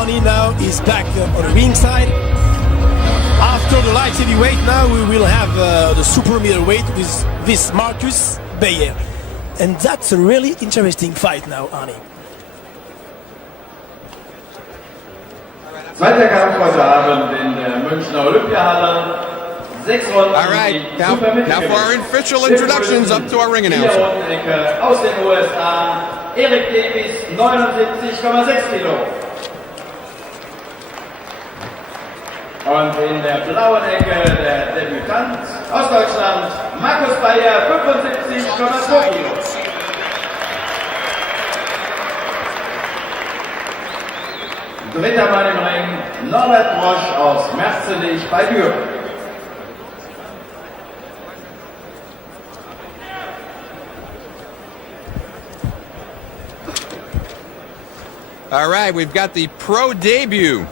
Arnie now is back on the ringside. After the light heavyweight, now we will have the super middleweight with this Markus Beyer. And that's a really interesting fight now, Arnie. Zweiter Kampf heute Abend in der Münchner Olympiahalle. 6 Runden. All right, now for our official introductions, up to our ring announcer. Aus den USA, Eric Davis, 79,6 Kilo. Und in der blauen Ecke der Debütant aus Deutschland, Markus Beyer, 75,2 Kilo. Dritter Mann im Ring, Norbert Brosch aus Merzenich bei Düren. All right, we've got the pro debut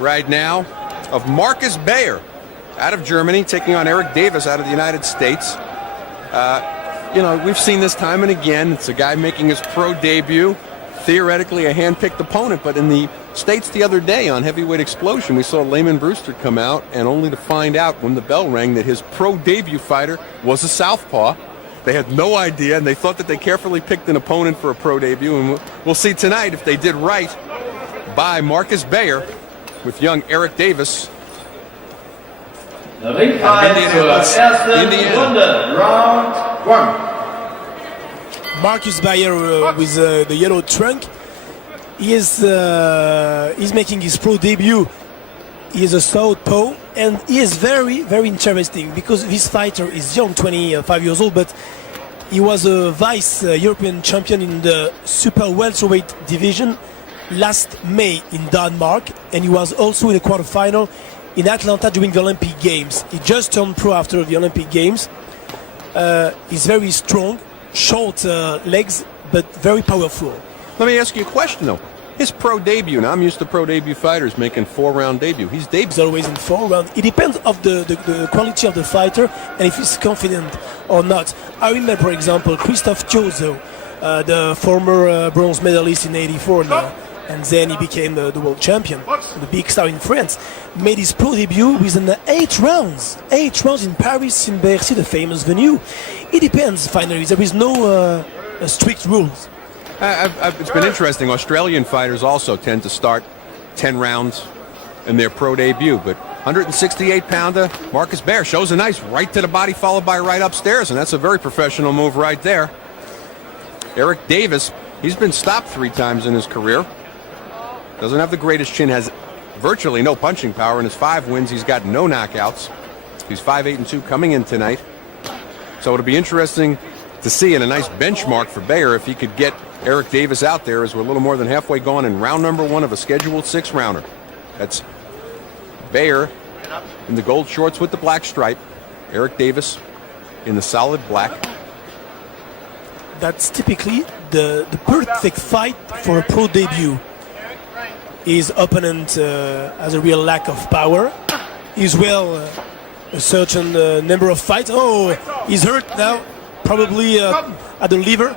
right now of Markus Beyer out of Germany, taking on Eric Davis out of the United States. You know, we've seen this time and again. It's a guy making his pro debut, theoretically a hand-picked opponent, but in the States the other day on Heavyweight Explosion, we saw Layman Brewster come out, and only to find out when the bell rang that his pro debut fighter was a southpaw. They had no idea, and they thought that they carefully picked an opponent for a pro debut, and we'll see tonight if they did right by Markus Beyer with young Eric Davis. Der Ringfight zur ersten Runde, Round 1. Markus Beyer with the yellow trunk. He is he's making his pro debut. He is a southpaw, and he is very, very interesting because this fighter is young, 25 years old, but he was a vice European champion in the super welterweight division last May in Denmark, and he was also in a quarterfinal in Atlanta during the Olympic Games. He just turned pro after the Olympic Games. He's very strong, short legs, but very powerful. Let me ask you a question, though. His pro debut, now I'm used to pro debut fighters making 4-round debut. He's always in 4 rounds. It depends of the quality of the fighter and if he's confident or not. I remember, for example, Christophe Thiozo, the former bronze medalist in '84 now, and then he became the world champion, the big star in France, made his pro debut within 8 rounds. 8 rounds in Paris, in Bercy, the famous venue. It depends, finally. There is no strict rules. It's been interesting. Australian fighters also tend to start 10 rounds in their pro debut, but 168-pounder Markus Beyer shows a nice right to the body followed by right upstairs, and that's a very professional move right there. Eric Davis, he's been stopped 3 times in his career. Doesn't have the greatest chin, has virtually no punching power. In his 5 wins, he's got no knockouts. He's 5-8-2 coming in tonight. So it'll be interesting to see, and a nice benchmark for Beyer if he could get Eric Davis out there, as we're a little more than halfway gone in round number 1 of a scheduled 6-rounder. That's Beyer in the gold shorts with the black stripe. Eric Davis in the solid black. That's typically the perfect fight for a pro debut. His opponent has a real lack of power. He's well a certain number of fights. Oh, he's hurt now, probably at the liver.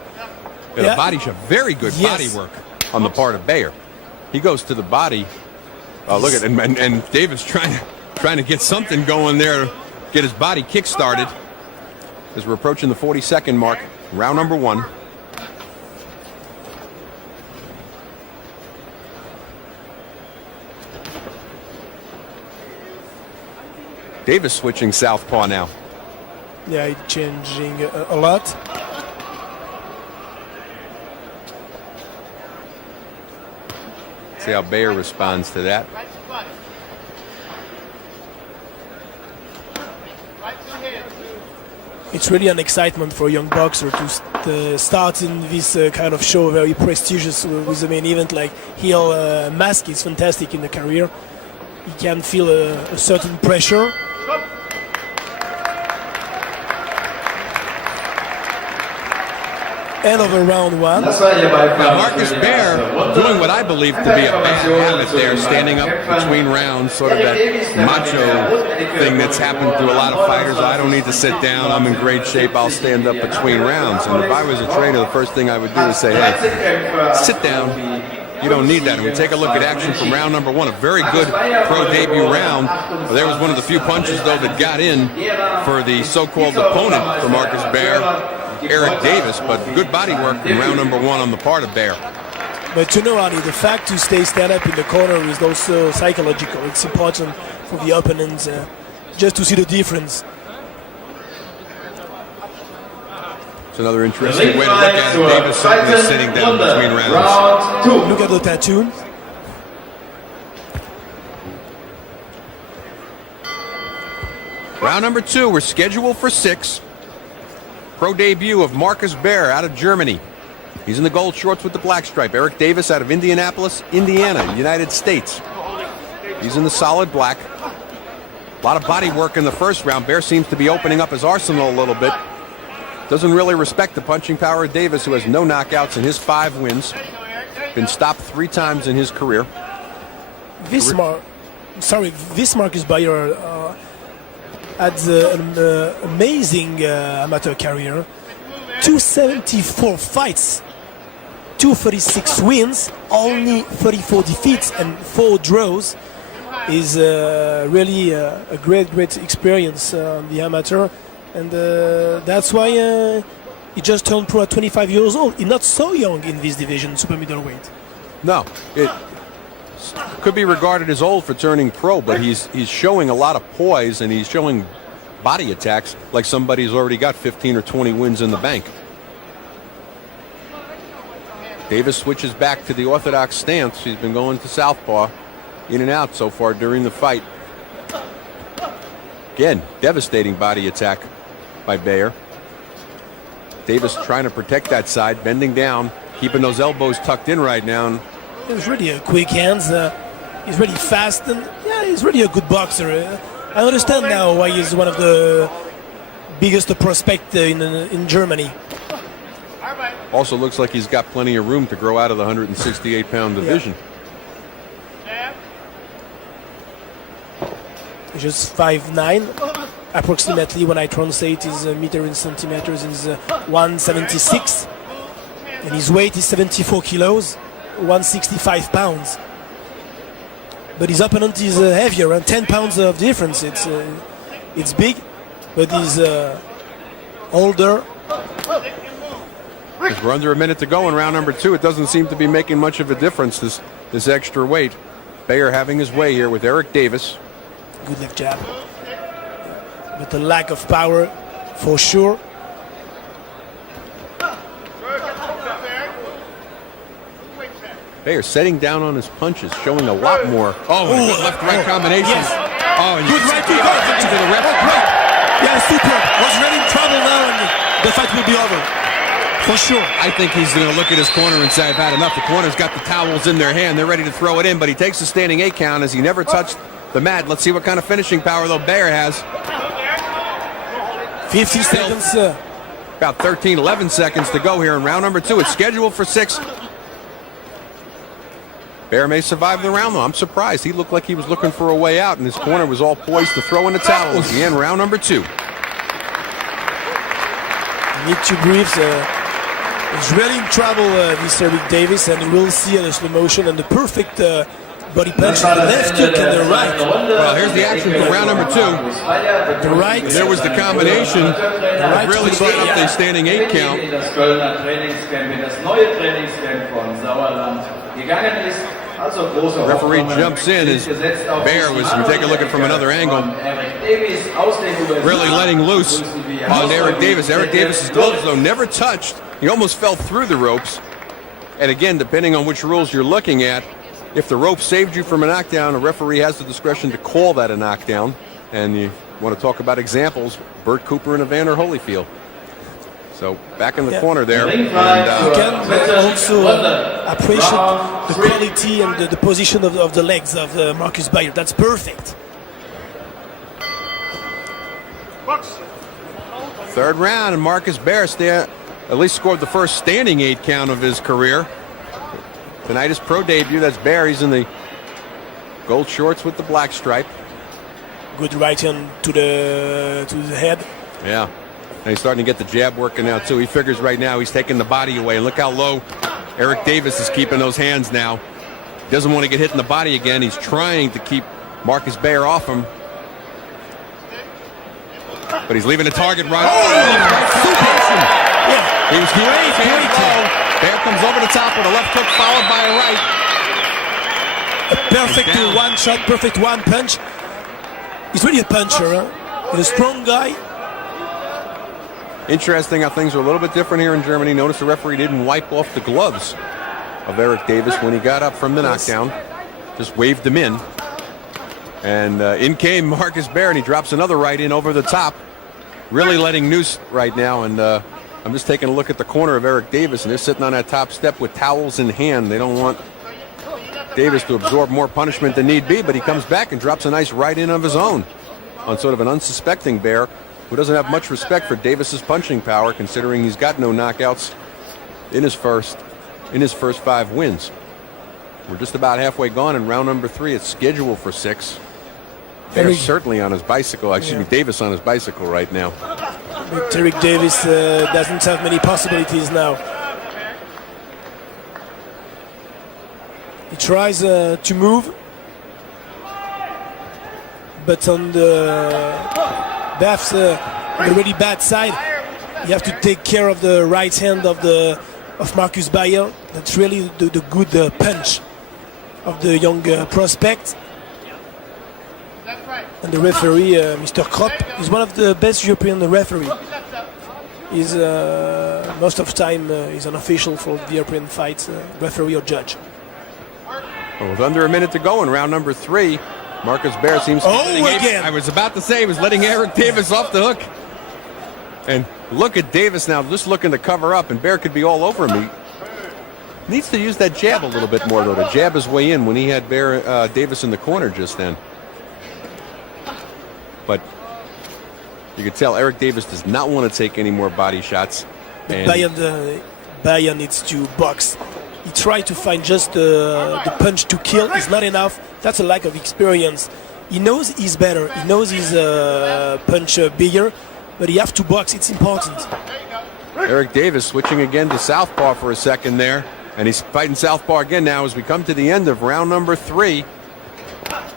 Yeah, the body's a very good body work on the part of Beyer. He goes to the body. Look at it, and Davis trying to get something going there, get his body kick started. As we're approaching the 40-second mark, round number 1. Davis switching southpaw now. Yeah, he's changing a lot. See how Beyer responds to that. It's really an excitement for a young boxer to start in this kind of show, very prestigious with the main event like heel. Mask is fantastic in the career. He can feel a certain pressure. End of round 1. Now Markus Beyer doing what I believe to be a bad habit there, standing up between rounds, sort of that macho thing that's happened to a lot of fighters. I don't need to sit down, I'm in great shape, I'll stand up between rounds. And if I was a trainer, the first thing I would do is say, hey, sit down, You don't need that. And we take a look at action from round number 1. A very good pro debut round. There was one of the few punches, though, that got in for the so-called opponent for Markus Beyer, Eric Davis. But good body work from round number 1 on the part of Beyer. But you know, Ali, the fact to stay stand up in the corner is also psychological. It's important for the opponents just to see the difference. It's another interesting way to look at it. Davis certainly sitting down between rounds. Look at the tattoo. Round number 2, we're scheduled for 6. Pro debut of Markus Beyer out of Germany. He's in the gold shorts with the black stripe. Eric Davis out of Indianapolis, Indiana, United States. He's in the solid black. A lot of body work in the first round. Beyer seems to be opening up his arsenal a little bit. Doesn't really respect the punching power of Davis, who has no knockouts in his 5 wins. Been stopped 3 times in his career. This Markus Beyer had an amazing amateur career. 274 fights, 236 wins, only 34 defeats and 4 draws. Is really a great experience on the amateur, and that's why he just turned pro at 25 years old. He's not so young in this division, super middleweight. No, it could be regarded as old for turning pro, but he's showing a lot of poise, and he's showing body attacks like somebody who's already got 15 or 20 wins in the bank. Davis switches back to the orthodox stance. He's been going to southpaw in and out so far during the fight. Again, devastating body attack by Beyer. Davis trying to protect that side, bending down, keeping those elbows tucked in right now. He's really a quick hands. He's really fast, and yeah, he's really a good boxer. I understand now why he's one of the biggest prospects in Germany. Also looks like he's got plenty of room to grow out of the 168-pound division. Yeah. He's just 5'9", approximately. When I translate his meter in centimeters, is 176, and his weight is 74 kilos, 165 pounds. But his opponent is heavier, around 10 pounds of difference. It's big, but he's older. As we're under a minute to go in round number 2, it doesn't seem to be making much of a difference, this extra weight. Beyer having his way here with Eric Davis. Good left jab, but the lack of power for sure. Beyer setting down on his punches, showing a lot more. Oh, good left-right combination. Yes. Oh, and Good right to go. to the ref. Right. Yeah, super. Was really in trouble now, and the fight will be over. For sure. I think he's going to look at his corner and say, I've had enough. The corner's got the towels in their hand. They're ready to throw it in, but he takes a standing 8 count as he never touched the mat. Let's see what kind of finishing power, though, Beyer has. 50 seconds. About 13, 11 seconds to go here in round number 2. It's scheduled for 6. Beyer may survive the round, though. I'm surprised. He looked like he was looking for a way out, and his corner was all poised to throw in the towel as he end round number 2. Need to breathe. He's really in trouble, this Eric Davis, and we'll see the slow motion and the perfect body punch, the left hook and the right. Well, here's the action for round number 2. The right. There was the combination. Right really stopped the standing 8 count. Referee jumps in as Beyer was, we take a look at it from another angle, really letting loose on Eric Davis. Eric Davis's gloves, though, never touched. He almost fell through the ropes. And again, depending on which rules you're looking at, if the rope saved you from a knockdown, a referee has the discretion to call that a knockdown. And you want to talk about examples, Bert Cooper and Evander Holyfield. So back in the corner there. And, you can also appreciate the quality and the position of the legs of Markus Beyer. That's perfect. Third round, and Markus Beyer at least scored the first standing 8 count of his career. Tonight his pro debut. That's Beyer. He's in the gold shorts with the black stripe. Good right hand to the head. Yeah. And he's starting to get the jab working out, too. He figures right now he's taking the body away. And look how low Eric Davis is keeping those hands now. Doesn't want to get hit in the body again. He's trying to keep Markus Beyer off him. But he's leaving the target right. He was great. Beyer comes over the top with a left hook followed by a right. A perfect one shot, perfect one punch. He's really a puncher. Huh? He's a strong guy. Interesting how things are a little bit different here in Germany. Notice the referee didn't wipe off the gloves of Eric Davis when he got up from the knockdown. Just waved them in. And in came Markus Beyer, and he drops another right in over the top. Really letting loose right now. And I'm just taking a look at the corner of Eric Davis, and they're sitting on that top step with towels in hand. They don't want Davis to absorb more punishment than need be, but he comes back and drops a nice right in of his own on sort of an unsuspecting Beyer, who doesn't have much respect for Davis's punching power, considering he's got no knockouts in his first 5 wins. We're just about halfway gone in round number 3. It's scheduled for 6. Bear's certainly on his bicycle. Excuse me, Davis on his bicycle right now. Eric Davis doesn't have many possibilities now. He tries to move, but on the really bad side, you have to take care of the right hand of Markus Beyer. That's really the good punch of the young prospect. And the referee, Mr. Kropp, is one of the best European referees. He's most of the time he's an official for the European fights, referee or judge. Well, with under a minute to go in round number 3, Markus Beyer seems to be again. I was about to say he was letting Eric Davis off the hook. And look at Davis now, just looking to cover up, and Beyer could be all over him. He needs to use that jab a little bit more, though, to jab his way in when he had Davis in the corner just then. But you can tell Eric Davis does not want to take any more body shots. And Beyer needs to box. He tried to find just the punch to kill. It's not enough. That's a lack of experience. He knows he's better. He knows he's punch bigger, but he have to box. It's important. Eric Davis switching again to southpaw for a second there, and he's fighting southpaw again now as we come to the end of round number 3.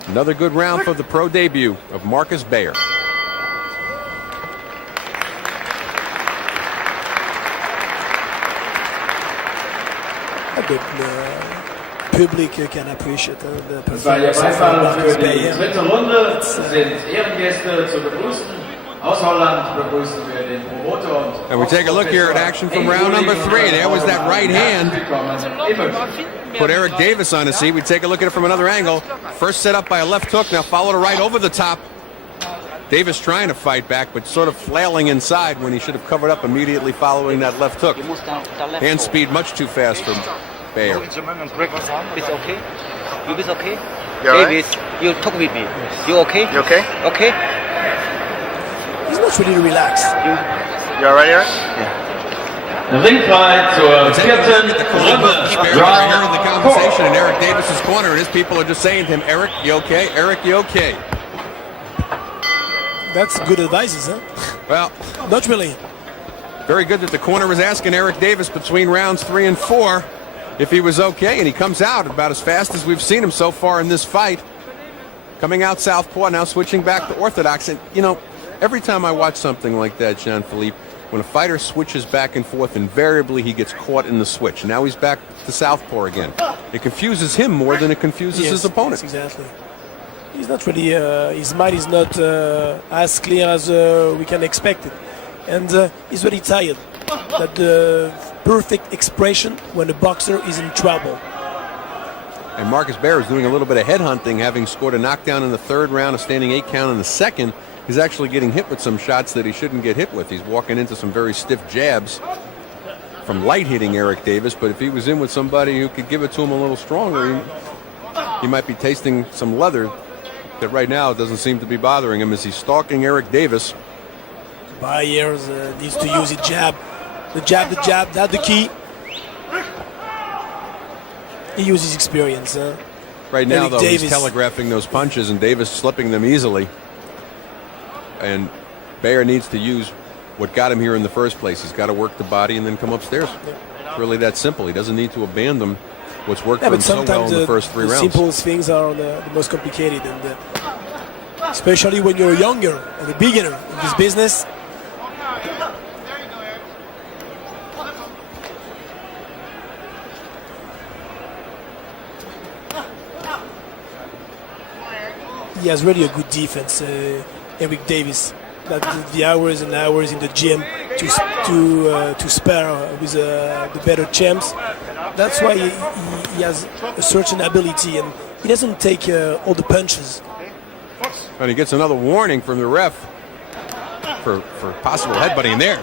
Another good round for the pro debut of Markus Beyer. The public can appreciate the Das war Ihr Beifall für die dritte Runde. Sind Ehrengäste zu begrüßen. Aus Holland begrüßen wir den Promoter. And we take a look here at action from round number 3. There was that right hand. Put Eric Davis on his seat. We take a look at it from another angle. First set up by a left hook, now followed a right over the top. Davis trying to fight back, but sort of flailing inside when he should have covered up immediately following that left hook. Hand speed much too fast for Beyer. It's okay? You is okay? Davis, you talk with me. You okay? You okay? Okay? He's not really relaxed. You alright, Eric? Ringfrei zur vierten Runde. Here in the conversation in Eric Davis's corner, and his people are just saying to him, Eric, you okay? Eric, you okay? That's good advice, huh? Well, not really. Very good that the corner was asking Eric Davis between rounds 3 and 4 if he was okay, and he comes out about as fast as we've seen him so far in this fight. Coming out southpaw, now switching back to orthodox. And, you know, every time I watch something like that, Jean-Philippe, when a fighter switches back and forth, invariably he gets caught in the switch. Now he's back to southpaw again. It confuses him more than it confuses his opponent. Yes, exactly. He's not really, his mind is not as clear as we can expect it. And he's very tired. That the perfect expression when a boxer is in trouble. And Markus Beyer is doing a little bit of headhunting, having scored a knockdown in the 3rd round, a standing 8 count in the 2nd. He's actually getting hit with some shots that he shouldn't get hit with. He's walking into some very stiff jabs from light hitting Eric Davis, but if he was in with somebody who could give it to him a little stronger, he might be tasting some leather that right now doesn't seem to be bothering him as he's stalking Eric Davis. Beyer needs to use his jab. The jab, that's the key. He uses experience. Right now, Eric though, Davis. He's telegraphing those punches, and Davis slipping them easily. And Beyer needs to use what got him here in the first place. He's got to work the body and then come upstairs. It's really that simple. He doesn't need to abandon what's worked Yeah, for him but so well sometimes in the first 3 the rounds. simplest things are the most complicated, and especially when you're younger and a beginner in this business. He has really a good defense, Eric Davis. That the hours and hours in the gym to spar with the better champs. That's why he has a certain ability, and he doesn't take all the punches. And he gets another warning from the ref for possible headbutting. And there,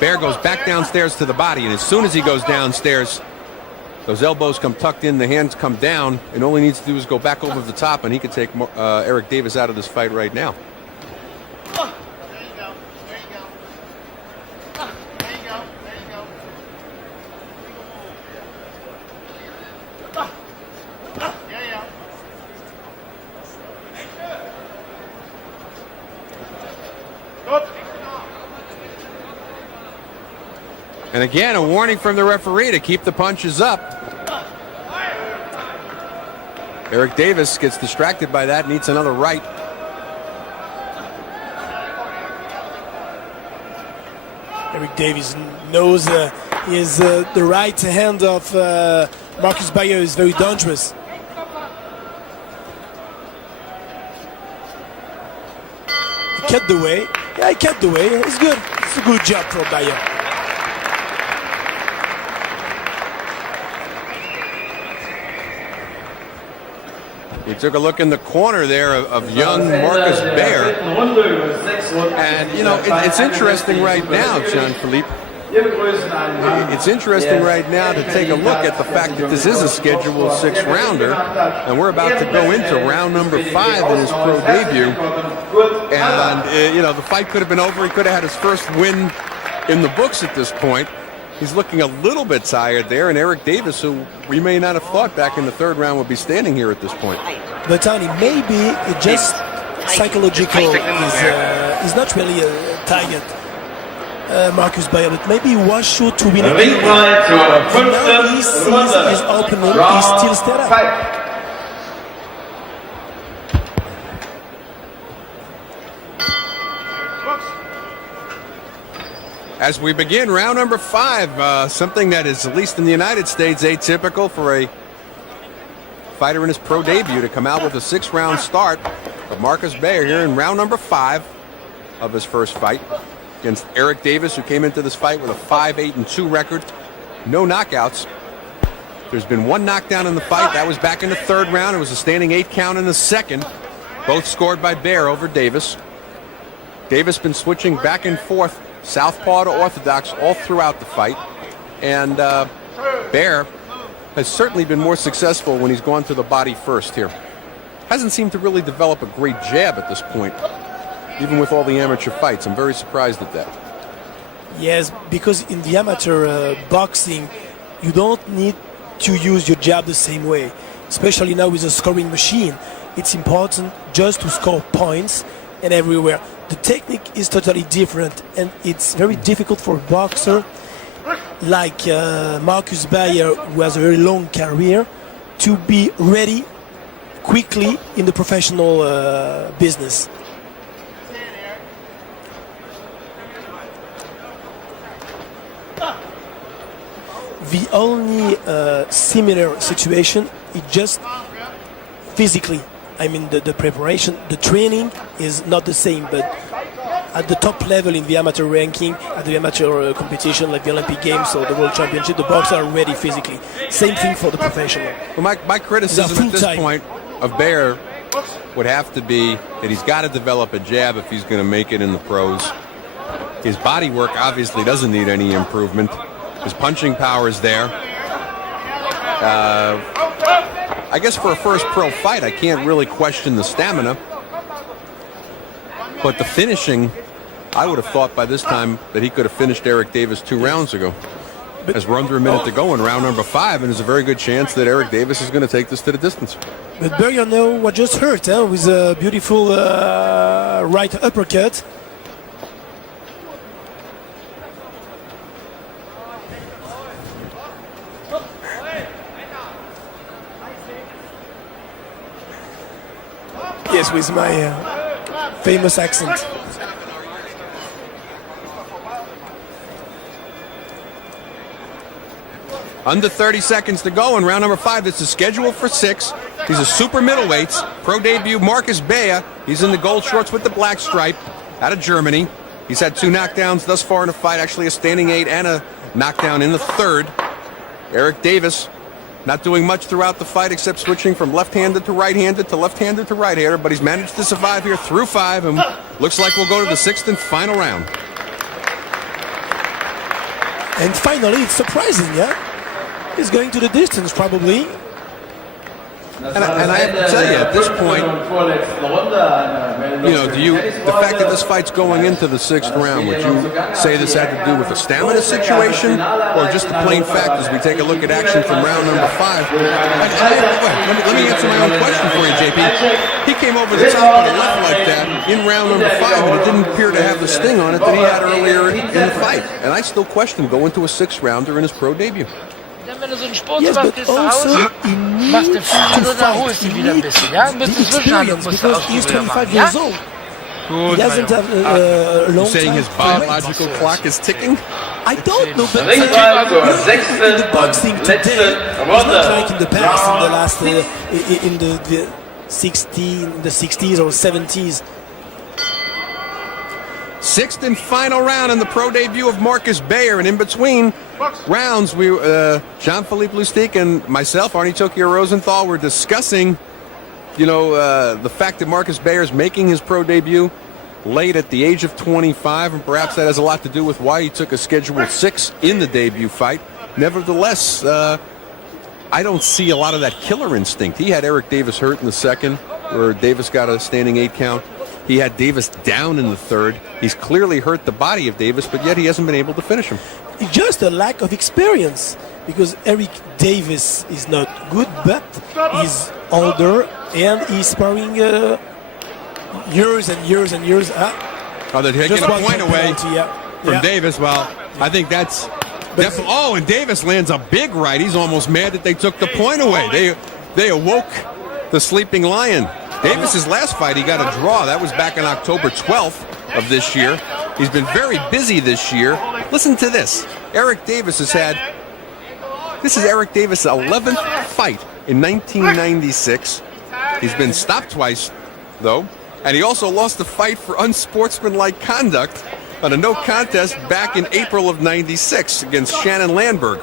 Beyer goes back downstairs to the body, and as soon as he goes downstairs, those elbows come tucked in, the hands come down, and all he needs to do is go back over the top, and he could take Eric Davis out of this fight right now. And again, a warning from the referee to keep the punches up. Eric Davis gets distracted by that, needs another right. Eric Davis knows the right hand of Markus Beyer is very dangerous. He kept the way. Yeah, he kept the way. It's good. It's a good job for Beyer. We took a look in the corner there of young Markus Beyer. And, you know, it's interesting right now, Jean-Philippe. It's interesting right now to take a look at the fact that this is a scheduled 6-rounder, and we're about to go into round number 5 in his pro debut. And, you know, the fight could have been over. He could have had his first win in the books at this point. He's looking a little bit tired there, and Eric Davis, who we may not have thought back in the 3rd round would be standing here at this point. But Tony, maybe it just psychological. He's not really tired, Markus Beyer, but maybe he was sure to win it. And now he sees his opponent, he's still standing up. As we begin round number 5, something that is, at least in the United States, atypical for a fighter in his pro debut to come out with a 6-round start of Markus Beyer here in round number 5 of his first fight against Eric Davis, who came into this fight with a 5-8-2 record. No knockouts. There's been 1 knockdown in the fight. That was back in the 3rd round. It was a standing 8 count in the 2nd. Both scored by Beyer over Davis. Davis been switching back and forth, southpaw to orthodox, all throughout the fight. And Beyer has certainly been more successful when he's gone to the body first here. Hasn't seemed to really develop a great jab at this point, even with all the amateur fights. I'm very surprised at that. Yes, because in the amateur boxing, you don't need to use your jab the same way, especially now with a scoring machine. It's important just to score points and everywhere. The technique is totally different, and it's very difficult for a boxer like Markus Beyer, who has a very long career, to be ready quickly in the professional business. The only similar situation is just physically. I mean, the preparation, the training is not the same, but at the top level in the amateur ranking, at the amateur competition like the Olympic Games or the World Championship, the boxers are ready physically. Same thing for the professional. Well, my criticism at this point of Beyer would have to be that he's got to develop a jab if he's going to make it in the pros. His body work obviously doesn't need any improvement. His punching power is there. I guess for a first pro fight, I can't really question the stamina. But the finishing, I would have thought by this time that he could have finished Eric Davis 2 rounds ago. As we're under a minute to go in round number 5, and there's a very good chance that Eric Davis is going to take this to the distance. But Beyer now what just hurt with a beautiful right uppercut. Yes, with my famous accent. Under 30 seconds to go in round number 5. This is scheduled for 6. He's a super middleweights. Pro debut Markus Beyer. He's in the gold shorts with the black stripe out of Germany. He's had 2 knockdowns thus far in the fight, actually a standing 8 and a knockdown in the 3rd. Eric Davis not doing much throughout the fight except switching from left-handed to right-handed to left-handed to right-hander, but he's managed to survive here through 5, and looks like we'll go to the 6th and final round. And finally, it's surprising, yeah? He's going to the distance, probably. And I have to tell you, at this point, the fact that this fight's going into the 6th round, would you say this had to do with a stamina situation, or just the plain fact as we take a look at action from round number 5? Let me answer my own question for you, JP. He came over the top of the left like that in round number 5, and it didn't appear to have the sting on it that he had earlier in the fight. And I still question going to a 6th rounder in his pro debut. Wenn du so einen Sport Yes, machst, but gehst du nach also Hause, he machst needs den Flügel to und dann fight. holst du He wieder ein needs bisschen, ja? Ein the bisschen Zwischenhandel experience musst du because auch he's wieder 25 machen, ja? years old. Gut, He doesn't have a long Saying time his to wait. biological clock is ticking? I don't know, but Ringfrei zur in the 6. boxing und today, letzten it's not Runde. like in the past, in the last, in the 60s or 70s. 6th and final round in the pro debut of Markus Beyer, and in between rounds, Jean-Philippe Lustig and myself, Arnie Tokyo Rosenthal, were discussing, the fact that Markus Beyer is making his pro debut late at the age of 25, and perhaps that has a lot to do with why he took a scheduled 6 in the debut fight. Nevertheless, I don't see a lot of that killer instinct. He had Eric Davis hurt in the 2nd, where Davis got a standing 8 count. He had Davis down in the 3rd. He's clearly hurt the body of Davis, but yet he hasn't been able to finish him. It's just a lack of experience, because Eric Davis is not good, but he's older and he's sparring years and years and years. Oh, they're taking Just a one point away penalty, yeah. from Yeah. Davis. Well, I think that's definitely. Oh, and Davis lands a big right. He's almost mad that they took the point away. They awoke the sleeping lion. Davis's last fight, he got a draw. That was back on October 12th of this year. He's been very busy this year. Listen to this. Eric Davis has had. This is Eric Davis' 11th fight in 1996. He's been stopped twice, though. And he also lost the fight for unsportsmanlike conduct on a no contest back in April of 96 against Shannon Landberg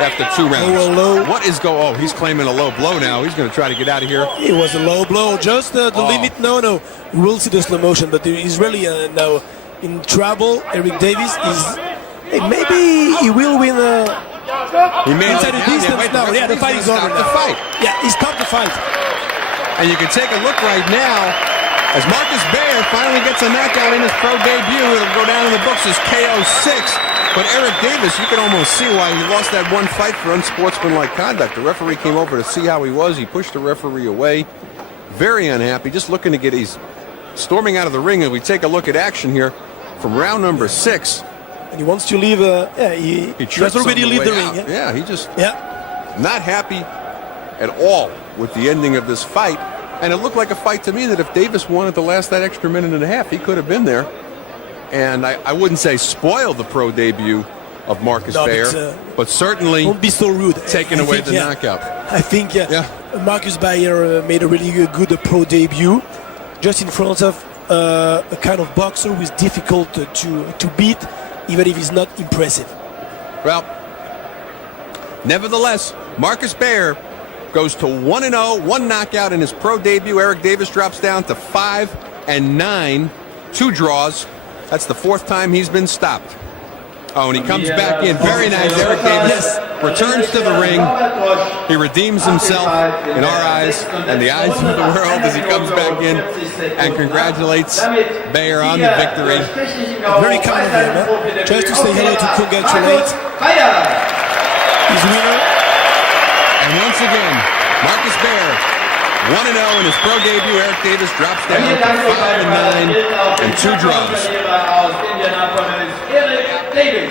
after 2 rounds. Low. What is Oh, he's claiming a low blow now. He's going to try to get out of here. It was a low blow, just the limit. No. We'll see the slow motion, but he's really now in trouble. Eric Davis is. Hey, maybe he will win. He made Inside the distance now. Yeah, the fight is over. The fight. Yeah, he stopped the fight. And you can take a look right now as Markus Beyer finally gets a knockout in his pro debut. It'll go down in the books as KO 6. But Eric Davis, you can almost see why he lost that one fight for unsportsmanlike conduct. The referee came over to see how he was. He pushed the referee away. Very unhappy. Just looking to get he's storming out of the ring. And we take a look at action here from round number 6. And he wants to leave. He has already left the ring. Yeah, he just not happy at all with the ending of this fight. And it looked like a fight to me that if Davis wanted to last that extra minute and a half, he could have been there. And I wouldn't say spoil the pro debut of Markus Beyer, but certainly don't be so rude. Taking away the knockout. I think Markus Beyer made a really good pro debut, just in front of a kind of boxer who is difficult to beat, even if he's not impressive. Well, nevertheless, Markus Beyer goes to 1-0, 1 knockout in his pro debut. Eric Davis drops down to 5-9, 2 draws. That's the 4th time he's been stopped. Oh, and he comes back in. Very nice. Eric Davis returns to the ring. He redeems himself in our eyes and the eyes of the world as he comes back in and congratulates Beyer on the victory. Very kind of him, just to say hello, to congratulate his winner. And once again, Markus Beyer, 1-0 in his pro debut. Eric Davis drops down to 5-9 and 2 draws. Indianapolis, Eric Davis.